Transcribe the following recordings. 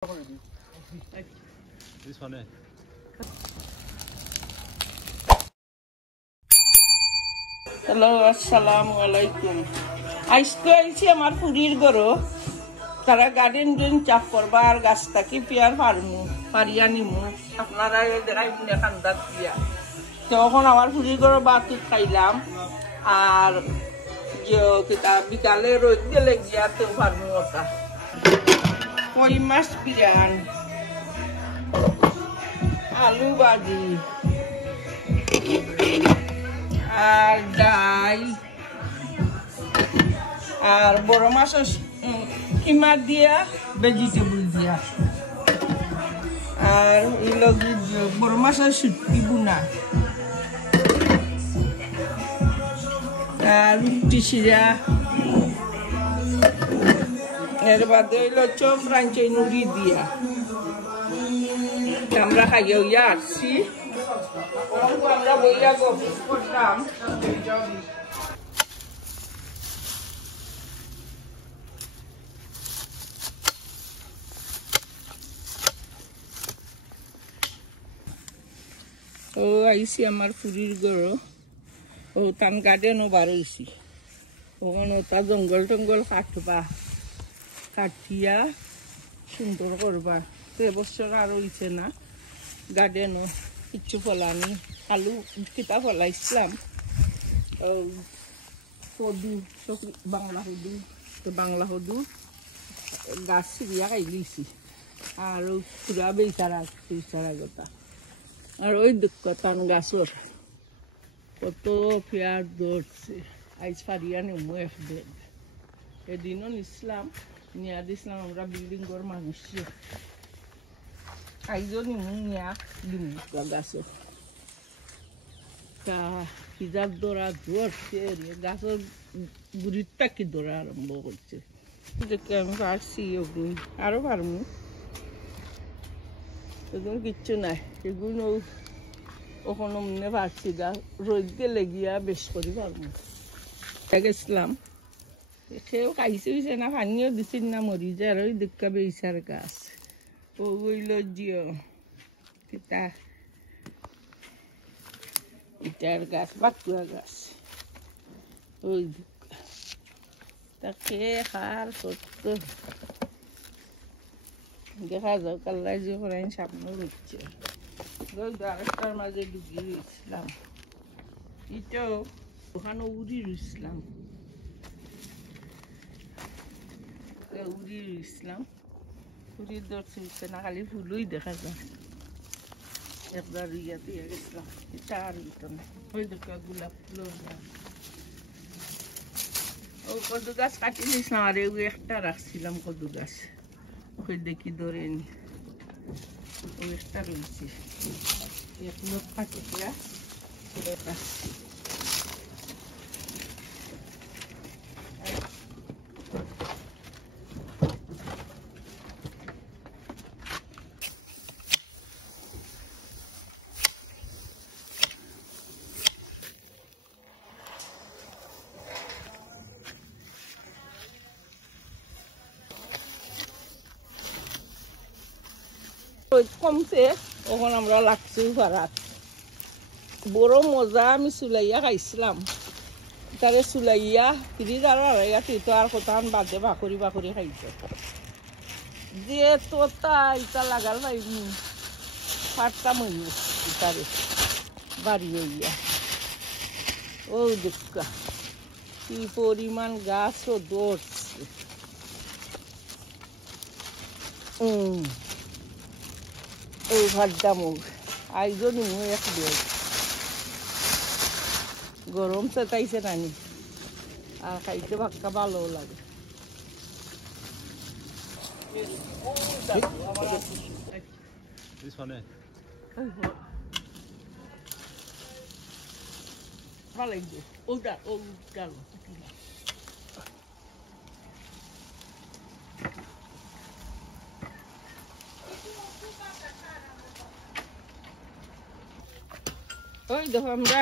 This one. Hello, assalamu alaikum. আজকে আইছি আমার পুরীর ঘরো তারা গার্ডেন ডেন চাপ করবার গাছটা কি পিয়ার পারিয়া নিমু আপনারা দেখাই বুনে খান্দাত দিয়া তখন আমার পুরীর ঘরো বাতুত খাইলাম আর যে কিতা বিকালে রোদ গেলে গিয়া তো পারমু ওটা কই মাছ বিরান আলু ভাজি আর ডাল আর বড় মাছের কিমা দিয়া ভেজিটেবল দিয়া আর বড় মাছের শুটকি বুনা আর রুটি সিরা এর বাদে হইলো চপ রাঞ্চই নুড়ি দিয়া আমরা খাইয়া ইয়া আসছি আমরা বইয়া গফিস করতাম ও আইসি আমার পুরীর ঘর ও তান গার্ডেনও বার হইছি ওখানে ওটা জঙ্গল টঙ্গল কাটিয়া সুন্দর করবা এবছর আর হইছে না গার্ডেনও কিচ্ছু ফলানি আলু কিতা ফলাইছিলাম হদু বাংলা হদু গাছ সিরিয়া খাই লিছি আর পুরা বেচারা গোটা আর ওই দুঃখতান গাছর কত পেঁয়াজ ধরছে আইজ ফারিয়া নেমু এক বেগ এদিনও নিছিলাম নিয়া দিছিলাম আমরা বিল্ডিং ঘর মানুষ আইজও নিমু নিয়া দিমু গাছর তা পিজার দৌড়া ধরছে গাছর গুড়ির টাকি দৌড়া আরম্ভ করছে দেখে আমি পারছি ওগুলো আরো পারমু এগুলো কিচ্ছু নাই এগুলো ওখানে মনে পারছি গা রোদ গেলে গিয়া বেশ করে পারবো গেছিলাম খেয়েও খাইছে হয়েছে না পানিও দিছি না মরি যায় আর ওই দেখা বেইসার গাছ ওগুলো জিও ইটার গাছ বাকুয়া গাছ ওই তা খেয়ে খার সত্য দেখা যাও কাল্লাই যে করেন সামনে উঠছে আরেকটার মাঝে ঢুকিয়ে রয়েছিলাম এটাও ওখানে উড়ি রয়েছিলাম উড়ির দর্শে উঠছে না খালি ফুলই দেখা যায় একবার ইয়াতে গেছিলাম এটা আর না ওই দেখা গোলাপ ফুলের গাছ ও কদু গাছ কাটি নিয়েছিলাম আর একটা রাখছিলাম কদু গাছ ওই দেখি ধরে নি ওই একটা রয়েছে এক লোক কাটিয়া কমছে ওখানে আমরা লাগছি ভাড়াত বড় মজা আমি চুলাইয়া খাইছিলাম তারে চুলাইয়া ফ্রিজ আর তো আর কোথাও বাদে বাকরি খাইছে যে তোতা ইটা লাগাল পাইনি পারতাম তারে বাড়ি হইয়া ও দেখা কি পরিমাণ গাছও ধরছে এই ভাতটা মুখ আইজো নিমু এক বেগ গরম চেতাইছে নানি আর খাইতে ভাক্কা ভালো লাগে ভালো লাগবে ওটা ওই দেখো আমরা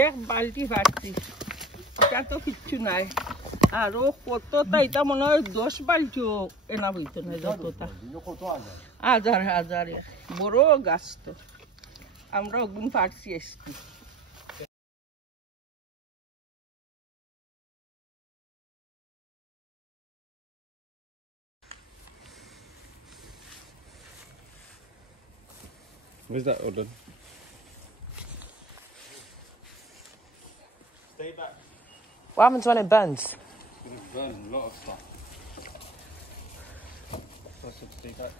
এক বালতি ভাতছি এটা তো কিচ্ছু নাই আরো কতটা এটা মনে হয় 10 বালতিও এনা হইতো না যতটা হাজার হাজার বড় গাছ তো আমরা ওগুন পারছি আজকে Where's that Odin? Stay back. What happens when it burns? It's burning a lot of stuff. That's it, stay back.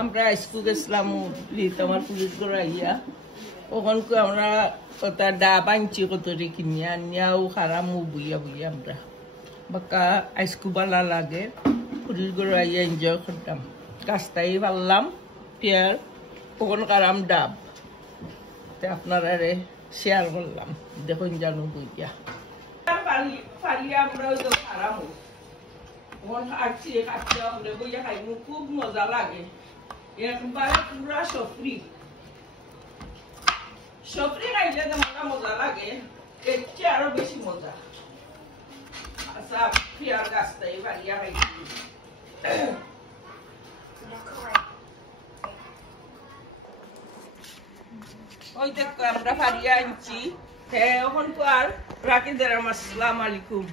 আমরা স্কুল গেছিলাম আমার পুলিশ করে আইয়া ওখানকে আমরা ওটা ডাব আনছি কত রে কিনে আনিয়াও খারামও বুইয়া বুইয়া আমরা বাক্কা আইসকু বালা লাগে পুলিশ করে আইয়া এনজয় করতাম গাছটাই পারলাম পেয়ার ওখান কারাম ডাব আপনারা শেয়ার করলাম দেখুন জানো বুইয়া ফারিয়া আমরা ওই তো খারামও খাচ্ছি খাচ্ছি আমরা বইয়া খাই খুব মজা লাগে একবারে পুরা সফরি সফরি খাইলে যেমন মজা লাগে এর চেয়ে আরো বেশি মজা আচ্ছা পেয়ার গাছটাই ফারিয়া খাইছি ওই দেখো আমরা ফারিয়া আনছি হ্যাঁ এখন তো আর রাখি দেন আসসালামু আলাইকুম